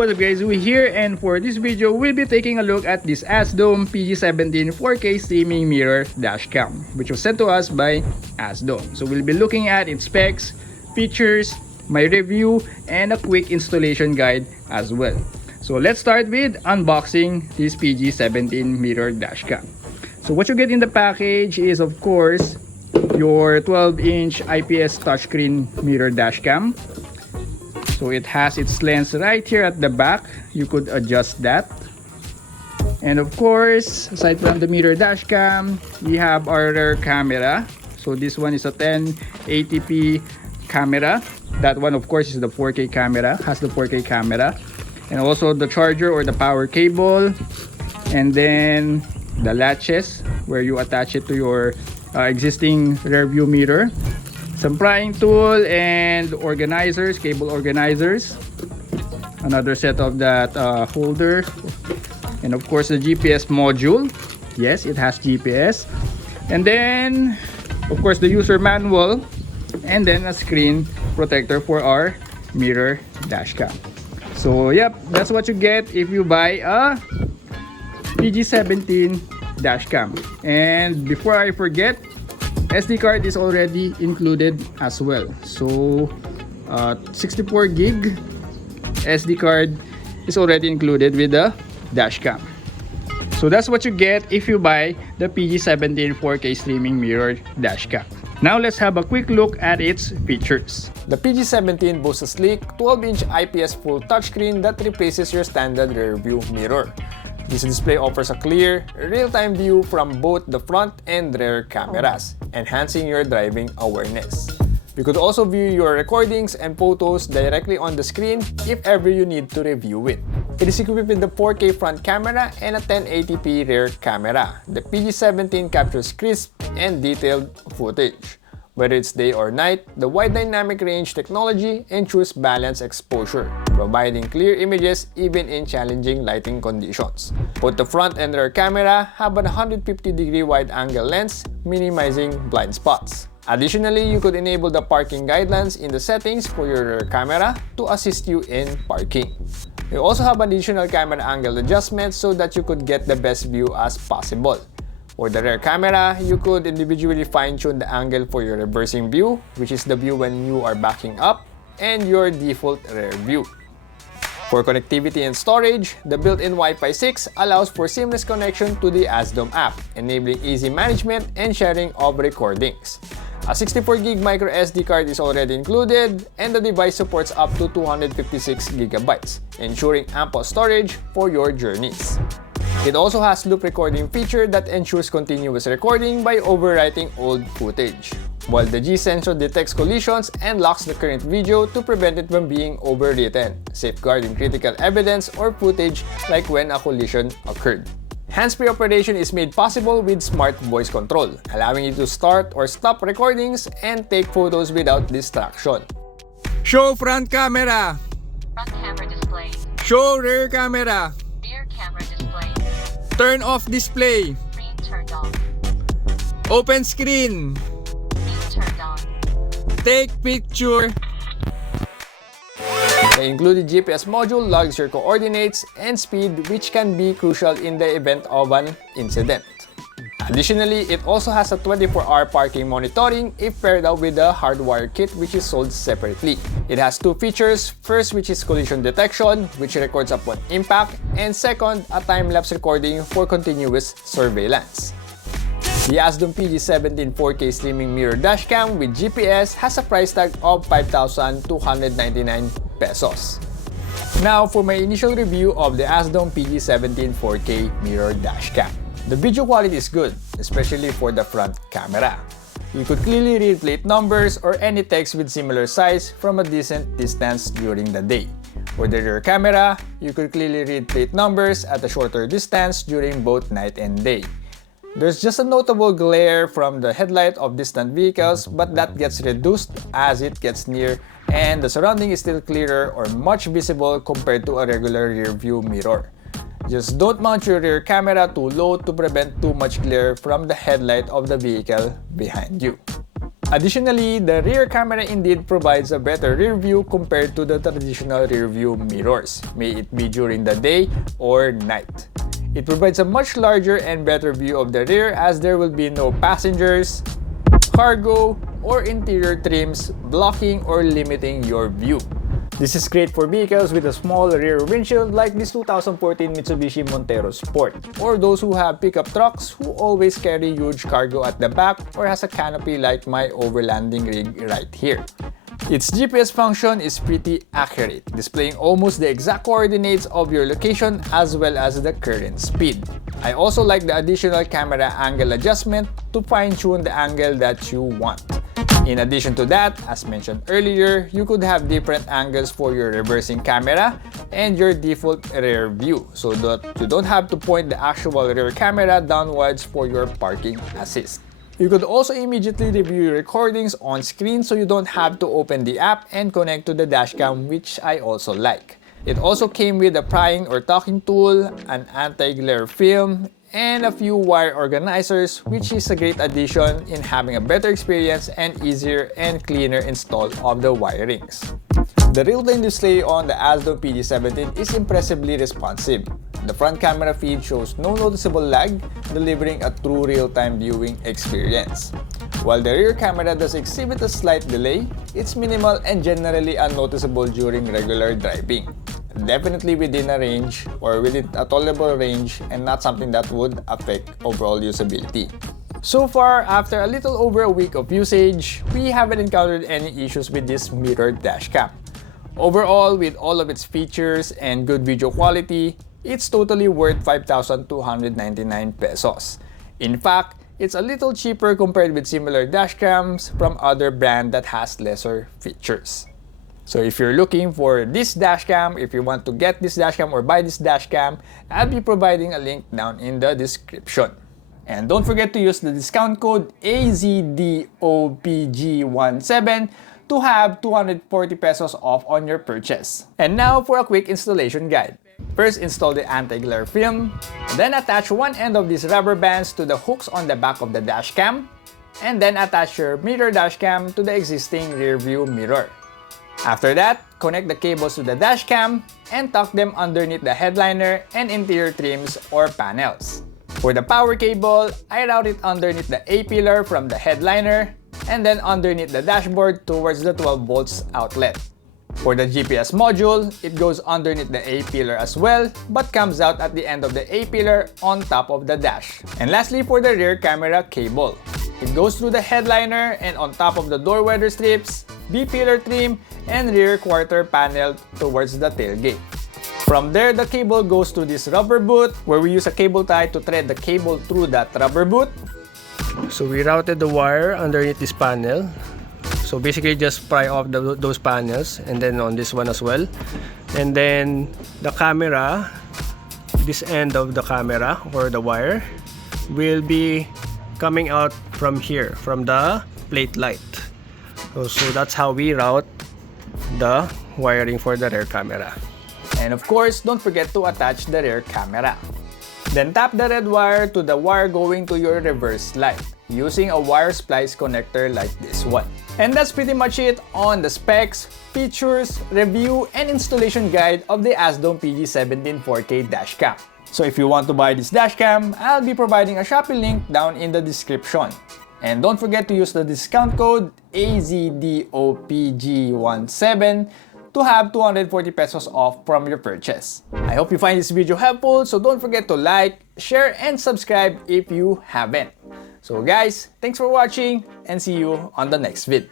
What's up guys, we're here, and for this video we'll be taking a look at this Azdome PG17 4K streaming mirror dashcam, which was sent to us by Azdome. So we'll be looking at its specs, features, my review, and a quick installation guide as well. So let's start with unboxing this PG17 mirror dashcam. So what you get in the package is, of course, your 12-inch IPS touchscreen mirror dashcam. So it has its lens right here at the back. You could adjust that. And of course, aside from the mirror dashcam, we have our rear camera. So this one is a 1080p camera. That one, of course, is the 4K camera, has the 4K camera. And also the charger or the power cable. And then the latches where you attach it to your existing rear view mirror. Some prying tool and organizers, cable organizers. Another set of that holder. And of course the GPS module. Yes, it has GPS. And then, of course, the user manual. And then a screen protector for our mirror dashcam. So, yep, that's what you get if you buy a PG17 dashcam. And before I forget, SD card is already included as well. So 64 gig SD card is already included with the dashcam. So that's what you get if you buy the PG17 4K streaming mirror dashcam. Now let's have a quick look at its features. The PG17 boasts a sleek 12-inch IPS full touchscreen that replaces your standard rear view mirror. This display offers a clear, real-time view from both the front and rear cameras, enhancing your driving awareness. You could also view your recordings and photos directly on the screen if ever you need to review it. It is equipped with the 4K front camera and a 1080p rear camera. The PG17 captures crisp and detailed footage. Whether it's day or night, the wide dynamic range technology ensures balanced exposure, providing clear images even in challenging lighting conditions. Both the front and rear camera have a 150-degree wide-angle lens, minimizing blind spots. Additionally, you could enable the parking guidelines in the settings for your rear camera to assist you in parking. You also have additional camera angle adjustments so that you could get the best view as possible. For the rear camera, you could individually fine-tune the angle for your reversing view, which is the view when you are backing up, and your default rear view. For connectivity and storage, the built-in Wi-Fi 6 allows for seamless connection to the Azdome app, enabling easy management and sharing of recordings. A 64 gig micro SD card is already included, and the device supports up to 256 GB, ensuring ample storage for your journeys. It also has loop recording feature that ensures continuous recording by overwriting old footage, while the G sensor detects collisions and locks the current video to prevent it from being overwritten, safeguarding critical evidence or footage like when a collision occurred. Hands-free operation is made possible with smart voice control, allowing you to start or stop recordings and take photos without distraction. Show front camera. Front camera display. Show rear camera. Rear camera display. Turn off display. Screen turned on. Open screen. Screen turned on. Take picture. The included GPS module logs your coordinates and speed, which can be crucial in the event of an incident. Additionally, it also has a 24-hour parking monitoring if paired up with the hardwire kit, which is sold separately. It has two features, first which is collision detection, which records upon impact, and second, a time-lapse recording for continuous surveillance. The Azdome PG17 4K streaming mirror dashcam with GPS has a price tag of 5,299 pesos. Now for my initial review of the Azdome PG17 4K mirror dashcam. The video quality is good, especially for the front camera. You could clearly read plate numbers or any text with similar size from a decent distance during the day. For the rear camera, you could clearly read plate numbers at a shorter distance during both night and day. There's just a notable glare from the headlight of distant vehicles, but that gets reduced as it gets near, and the surrounding is still clearer or much visible compared to a regular rear view mirror. Just don't mount your rear camera too low to prevent too much glare from the headlight of the vehicle behind you. Additionally, the rear camera indeed provides a better rear view compared to the traditional rear view mirrors, may it be during the day or night. It provides a much larger and better view of the rear as there will be no passengers, cargo, or interior trims blocking or limiting your view. This is great for vehicles with a small rear windshield like this 2014 Mitsubishi Montero Sport, or those who have pickup trucks who always carry huge cargo at the back or has a canopy like my overlanding rig right here. Its GPS function is pretty accurate, displaying almost the exact coordinates of your location as well as the current speed. I also like the additional camera angle adjustment to fine-tune the angle that you want. In addition to that, as mentioned earlier, you could have different angles for your reversing camera and your default rear view so that you don't have to point the actual rear camera downwards for your parking assist. You could also immediately review your recordings on screen so you don't have to open the app and connect to the dashcam, which I also like. It also came with a prying or talking tool, an anti-glare film, and a few wire organizers, which is a great addition in having a better experience and easier and cleaner install of the wirings. The real-time display on the Azdome PG17 is impressively responsive. The front camera feed shows no noticeable lag, delivering a true real-time viewing experience. While the rear camera does exhibit a slight delay, it's minimal and generally unnoticeable during regular driving. Definitely within a range or within a tolerable range and not something that would affect overall usability. So far, after a little over a week of usage, we haven't encountered any issues with this mirrored dashcam. Overall, with all of its features and good video quality, it's totally worth 5,299 pesos. In fact, it's a little cheaper compared with similar dashcams from other brand that has lesser features. So if you're looking for this dashcam, if you want to get this dashcam or buy this dashcam, I'll be providing a link down in the description. And don't forget to use the discount code AZDOPG17 to have 240 pesos off on your purchase. And now for a quick installation guide. First, install the anti-glare film, then attach one end of these rubber bands to the hooks on the back of the dashcam, and then attach your mirror dashcam to the existing rear view mirror. After that, connect the cables to the dashcam and tuck them underneath the headliner and interior trims or panels. For the power cable, I route it underneath the A-pillar from the headliner and then underneath the dashboard towards the 12 volts outlet. For the GPS module, it goes underneath the A-pillar as well, but comes out at the end of the A-pillar on top of the dash. And lastly, for the rear camera cable, it goes through the headliner and on top of the door weather strips, B-pillar trim, and rear quarter panel towards the tailgate. From there, the cable goes to this rubber boot where we use a cable tie to thread the cable through that rubber boot. So we routed the wire underneath this panel. So basically just pry off those panels and then on this one as well. And then the camera, this end of the camera or the wire will be coming out from here, from the plate light. So that's how we route the wiring for the rear camera. And of course, don't forget to attach the rear camera. Then tap the red wire to the wire going to your reverse light using a wire splice connector like this one. And that's pretty much it on the specs, features, review, and installation guide of the Azdome PG17 4K dashcam. So if you want to buy this dashcam, I'll be providing a Shopee link down in the description. And don't forget to use the discount code AZDOPG17 to have 240 pesos off from your purchase. I hope you find this video helpful, so don't forget to like, share, and subscribe if you haven't. So guys, thanks for watching and see you on the next vid.